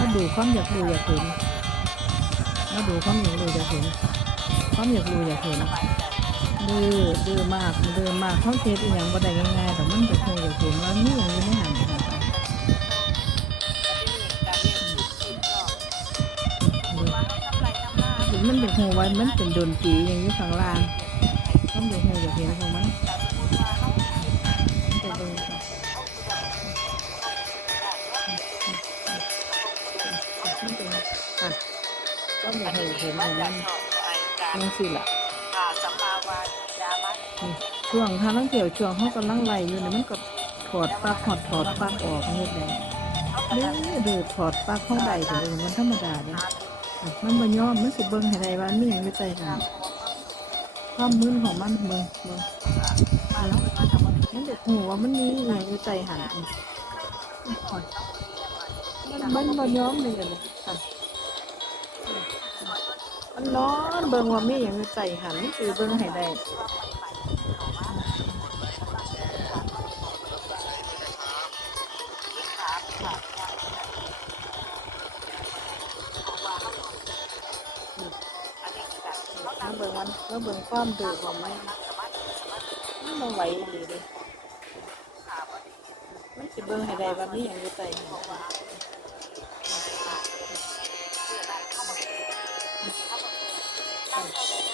มาดูความอยากรู้อยากเห็นมาดูความอยากรู้อยากเห็นความอยากรู้อยากเห็นดื้อดื้อมากดื้อมากเขาเทสอีหยังบ่ได้ง่ายๆแต่มันจะคงอยากเห็นว่ามีอย่างอยู่ในหันค่ะเห็นมันอยากหูว่ามันเป็นดนตรีอย่างอยู่ข้างล่าง ความอยากหูอยากเห็นของมันนั่นสิล่ะสัมมาวายามะช่วงทางลังเที่ยวช่วงเขากำลังไล่อยู่เนี่ยมันก็ถอดปลั๊กถอดถอดปลั๊กออกนี่เลยเดือเดือถอดปลั๊กเข้าใดไปเลยมันธรรมดาเลยมันบ่ยอมมันสิเบิ่งให้ได้ว่ามีหยังอยู่ใต้หันความมึนของมันเบิ่งเบิ่งมันจะหูว่ามันมีอหยังอยู่ใต้หันมันมันบ่ยอมเลยเลยค่ะ มันนอนเบิ่งว่ามีหยังอยู่หันมันสิเบิ่งให้ได้มาเบิ่งมันมาเบิ่งความดื้อของมันมันมาไหวดีเลยมันสิเบิ่งให้ได้ว่ามีหยังอยู่ใต้หั ว